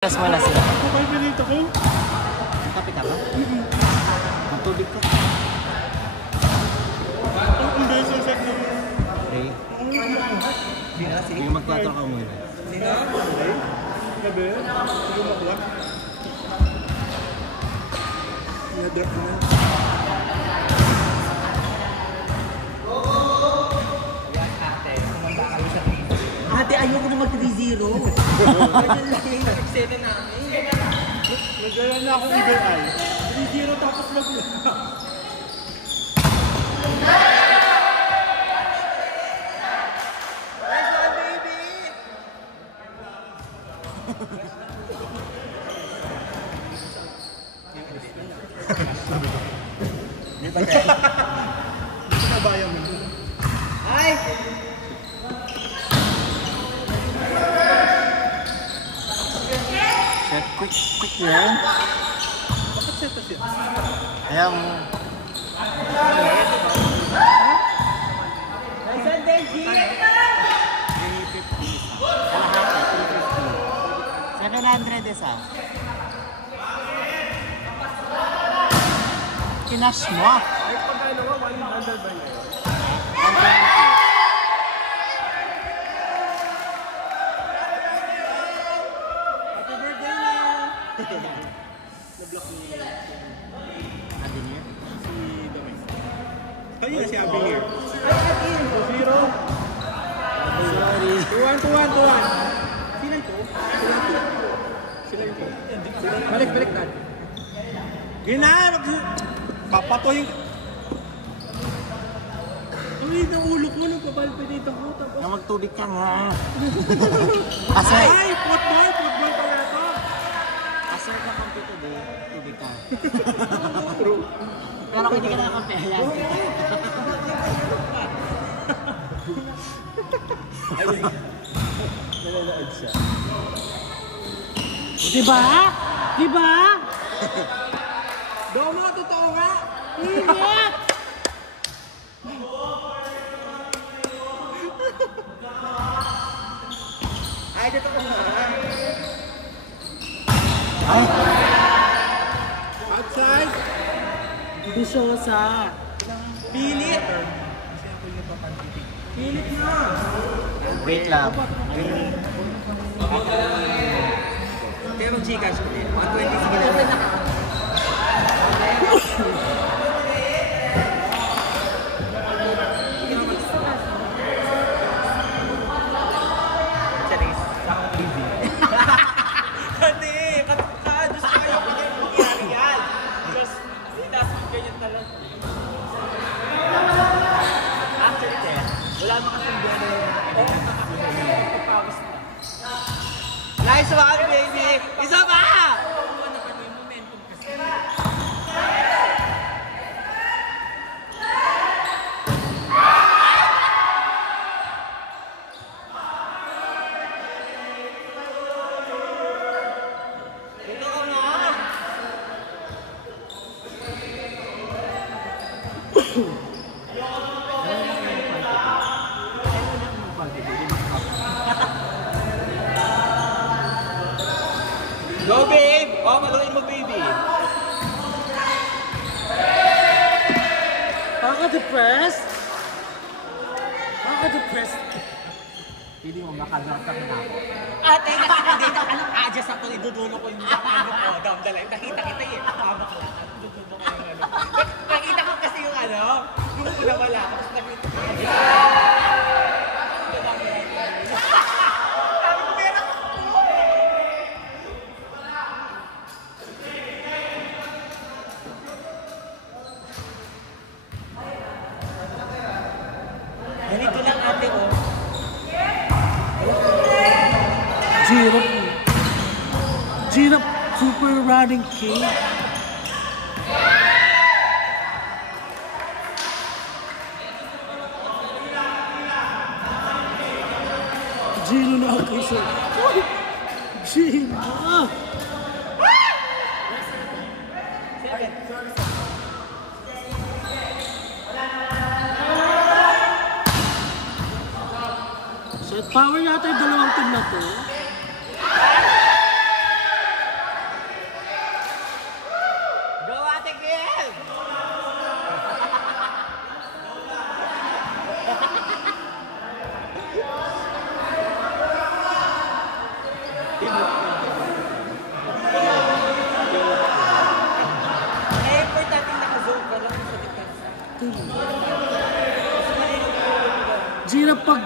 Yes, wala sila. Kapal ka dito ko? Kapit ka ba? Magtubig ka. Ang guys, ang set na mo. Ray? Sige, mag-4 ka muna. Sino? Ray? Gabi? Sige, mag-lock. Ina-drop na. Ate, ayoko na mag-3-0. Eksena namin. Nagaya na akong ibig ay. 3-0 tapos mag-lock. Nice one, baby! Nabayan mo. Ay! Set, quick yan. Bakit set na siya? Ayaw mo. Nice one, Benji! 700 isa. Kinash mo. Ay, pagkano ko, 100 ba yun? Happy birthday na! Na-block ni Adinir. si Doming. Kanina si Abingir. Ay, Atin! 0. Sorry. 2-1. Sila ito? Sila ito. Balik na. Gina! Papatoyin ka. Ang liit ng ulo ko, nagpapalpitate ako. Tapos... Na magtubig ka nga. Asay! Ay! Football pala ito. Asay ka kampi today. Tubig ka. True. Pero kung hindi ka nakakampi, hayaan kita. Nalalaad siya. Diba? Diba? Domo, totoo nga! Hindi! Ay, totoo nga! Ay! Outside! Bisyosa. Pilit! Pilit na! Wait lang. Pero Gcash ulit. 120 sige lang. Nice one, baby! Isa pa! Go, babe! Oh, maluin mo, baby! Nakaka-depressed? Nakaka-depressed? Pili mo, makadarkak na ako. Ate, hindi na anong adjust ako, idudulo ko yung ano ko, damdalay. Nakita kita eh, habak lang. Idudulo ko yung ano. Nakita ko kasi yung ano, yung una wala. Tapos nakita ko. Sabi ko, meron ako. Ganito lang ate, oh. G-Rap Super Running King. Gino na ako isa. Gino! Set power yata yung dalawang team na to. pag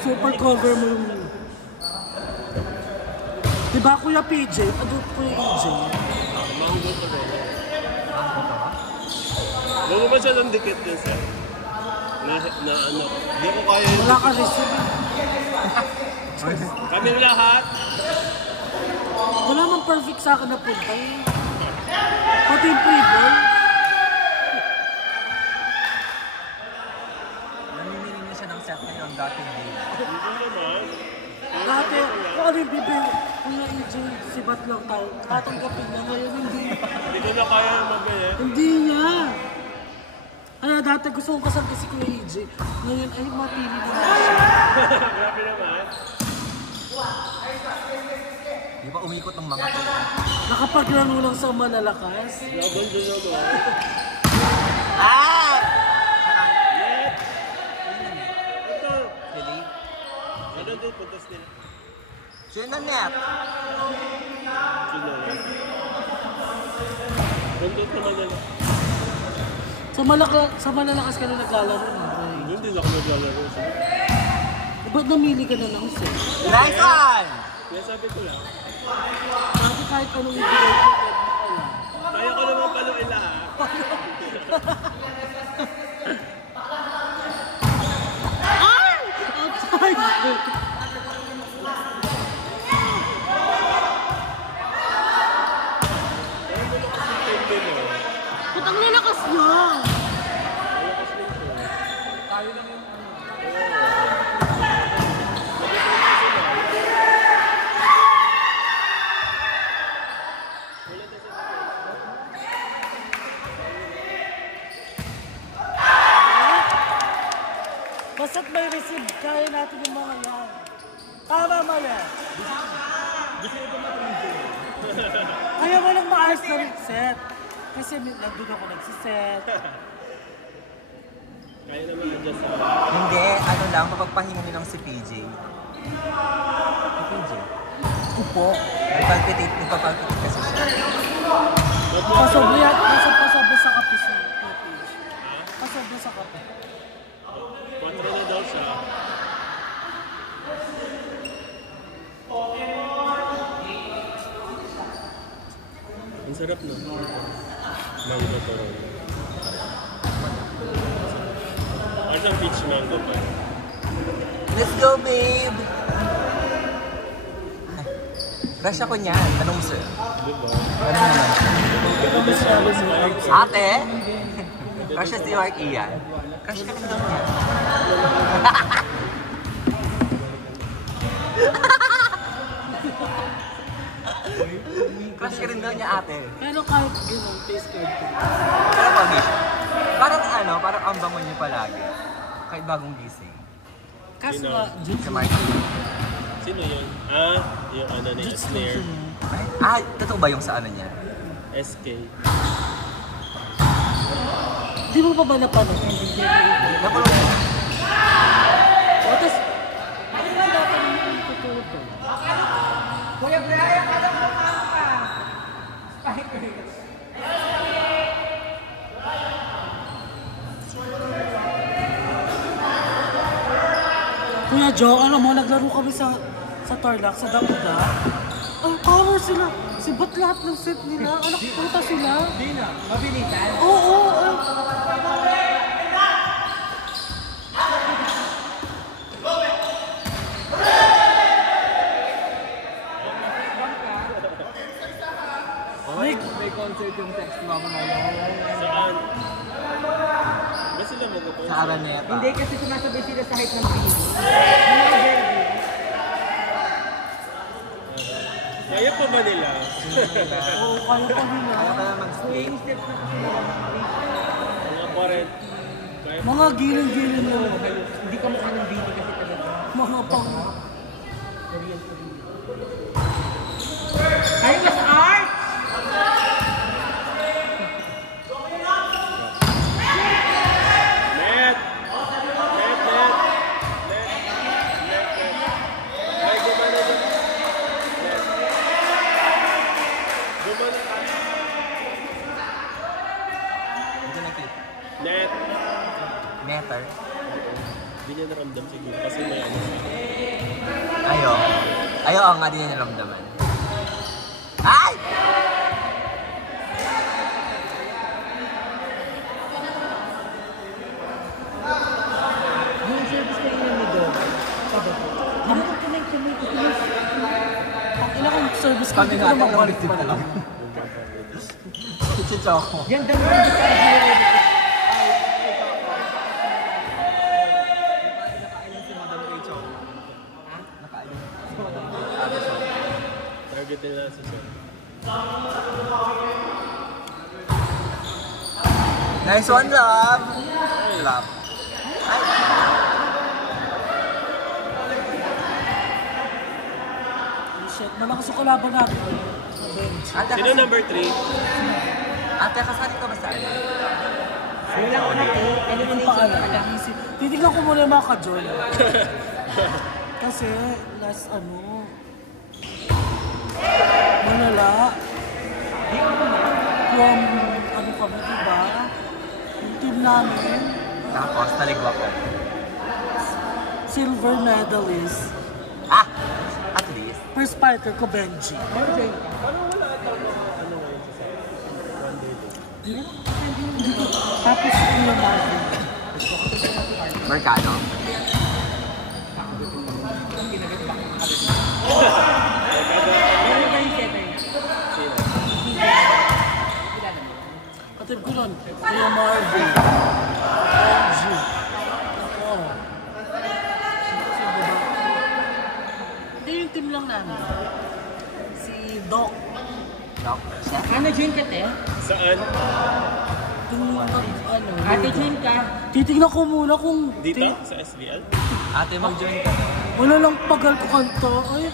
super cover mo yung... Diba Kuya PJ? Kuya EJ? Manggot na ba? Bago ba siya ng dikit din sir? Na ano, hindi ko kaya yung... Wala ka receive. Kaming lahat. Wala mang perfect sa akin na punta eh. Pati yung pre-ball. Namimili niya siya ng set ngayon, dati hindi. Hindi naman. Dati, kung ano yung bibig, Kuya EJ, sibat lang tayo. Tatanggapin na ngayon, hindi. Hindi ko na kaya mabili. Hindi niya. Ano, dati gusto kong kasama si Kuya EJ. Ngayon, ay mapili na siya. Grabe naman. Di ba umikot ng mga to? Nakapaglaro lang sa malalakas. Laban din naman. Ah! Net! Ito. Really? Ano din puntas nila? Sino na net? Sino yan? Puntas naman nila. Sa malalakas ka na naglalaro. Hindi na ako naglalaro. Ba't namili ka na ng set? Nice one! Kaya sabi ko lang, Sabi kahit anong ibigay ko, kaya ko naman paluin lahat. ay! Outside! Kaya mo lakas yung time din eh. Ba't ang lalakas niya? Malakas din siya. Basta't may receive, kaya natin yung mga yan. Tama ba yan? Kaya walang maayos na set. Kasi nandun ako nagsiset. Kaya naman adjust sa Hindi, ano lang, mapagpahinga nilang si PJ. Si PJ? Upo. Nagpalpitate kasi siya. Pasobra yan. Pasobra sa kape si Page. Pasobra sa kape. 4 na daw siya. Ang sarap no? Mango to ron. Ano ang peach mango pa? Let's go, babe! Crush ako niyan. Tanong sir. Diba? Ano naman? Ate? Crush si Mark Ian. Crush ka rin daw niya. Crush ka rin daw niya, ate. Pero kahit gano'n, face card ko. Pero pagi siya. Parang ano, parang ang bango niya palagi. Kahit bagong gising. Kaso Sino? nga, Si Mark Ian. Sino yun? Ah, yung ano na yung snare. Totoo ba yung sa ano niya? SK. di mo pa ba napanood? Napanood ko na. O, tas, ano ba dapat yung tutulog ko? Kuya Brian, alam mo ka ka. Spikers. Kuya Joe, alam mo, naglaro kami sa Tarlac, sa Damuda. Ay, power sila. Sibat lahat ng set nila. Anak, puta sila. Hindi na, mabilisan. Oo, May concert yung text mama ngayon. Saan? Ba sila magkapunta? Sa Araneta. Hindi kasi sumasabay sila sa height ng pili. Yung mga derby. Kaya pa ba nila? Oo, kaya pa nila. Ayaw ka na mag-split. Yung steps na kasi nila. Mga paret. Kaya pa. Mga giling-giling lang. Hindi ka mukha ng baby kasi talaga. Mga pang... Ay, mas art! Net! Net, net! Net! Net, net. Ay, gumana dyan. Net. Gumana. Hindi ko nakita. Net. Meter. Hindi niya naramdam siguro kasi may ano siya. Ayaw nga din niya naramdaman. Ay! Yung service kayo ng middle, sabi ko, hindi ko kumain. Ang ina kong service ko, Kami hindi ko nga, na ang mabalik victim pa na lang. lang. Si Choco. Yan, dami ko gusto ko. Nakailan si Madam Rachel. Ha? Nakailan si Madam Rachel. Target nila si Sean. Nice one, love! Love. Ay! Shit, malakas yung kalaban natin. Bench. Ate, Sino number 3? Ate, kasali ka ba sa ano? Wala ko na po. Yung paala, easy. Titignan ko muna yung mga ka-join. Kasi, last ano, malala. From, ano kami, diba? Yung team namin, Tapos, taligwa ko. silver medalist. Ah! At least. First fighter ko, Benji. Tapos, yung Marvin. Mercado. Meron ba yung setter niya? Katib ko nun, Kuya Marvin. Benji. Ako. Hindi yung team lang namin. Si Doc. Doc. Chef. Ano, join ka, te? Saan? Yung ano, Ate, join ka. titignan ko muna kung Dito? Sa SBL? Ate, mag-join ka. wala lang pagal ko kanto. Ay,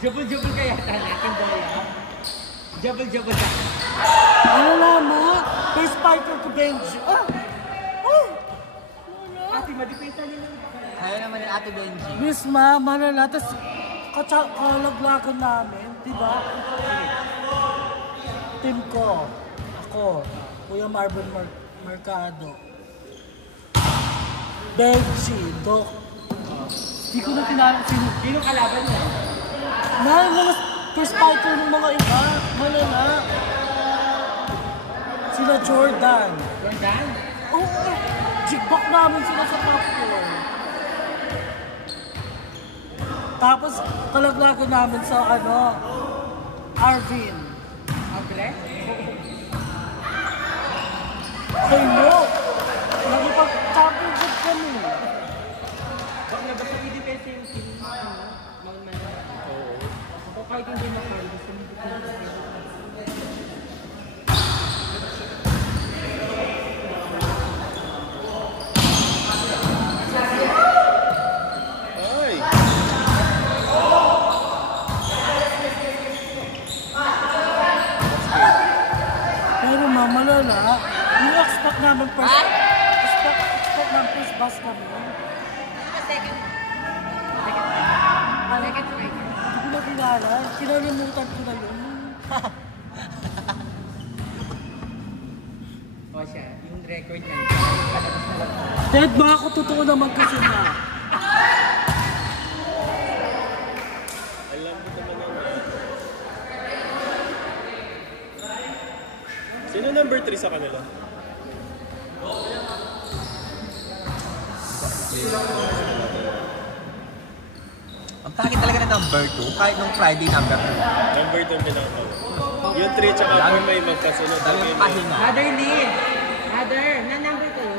Jabal-jabal kaya natin, boya. Jabal-jabal ka. ano naman? First fighter ko, Benji. Ah! Oh! Ate, madipita niyo lang. Kaya naman ni Ate Benji. Miss Ma, malala. Tapos, kalaglagan namin, di ba? Team ko, ako, Kuya Marvin Mercado, Benji, Doc. Hindi ko na tinanong sino. Sino kalaban niya? Mga first fighter ng mga iba, malala. Sila Jordan. Jordan? Oo, jigbak namin sila sa top 4. Tapos, kalaglagan namin sa ano, Arvin. Abre? Say no! Nagipag-championship kami. Bak na basta i-defense yung team, Mount Manila. Oo. Ako kahit hindi makali, gusto mo i-defense. Ay! Pero malala, yung expect namin expect namin first bus kami. Second right. Hindi ko na kilala, kinalimutan ko na yun. O siya, yung record niya. Dead ba ako? Totoo naman kasi na. Alam ko naman ang Sino number 3 sa kanila? Ang pangit talaga na number 2, kahit nung Friday number 2. Number 2 pinakatawa. Yung 3 tsaka 4 may magkasunod. Dami yung pahinga. Mother Lee! Mother, na number kayo?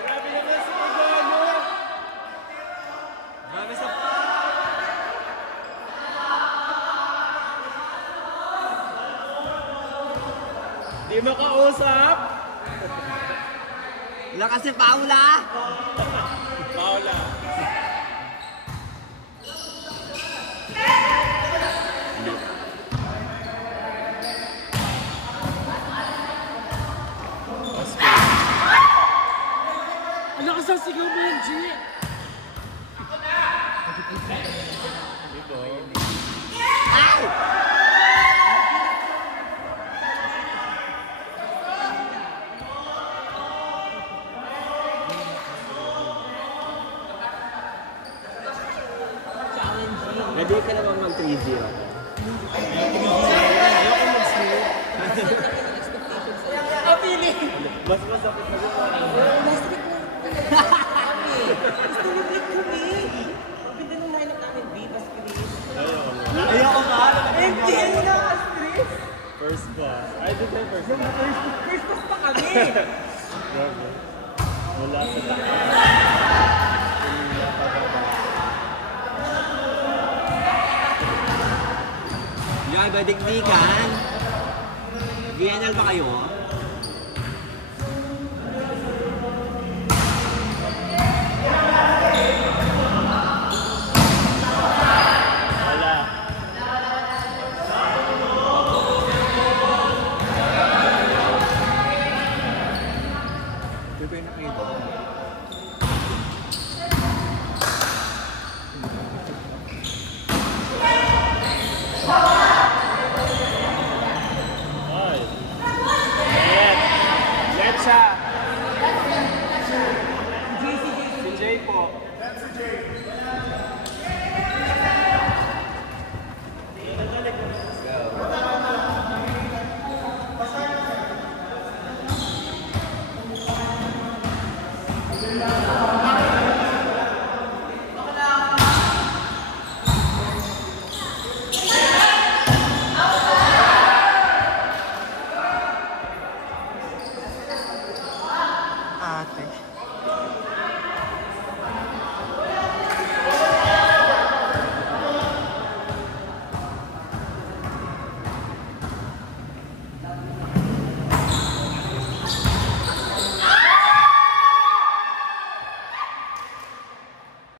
Grabe naman si Igano! Grabe sa... Di makausap! Lakas si Paula! Paula. Ano ka sa sigaw mo yun, G? I did that first. Yung first pass pa kami. Grabe. Wala sa lahat. Yan, badikdikan. VNL ba kayo?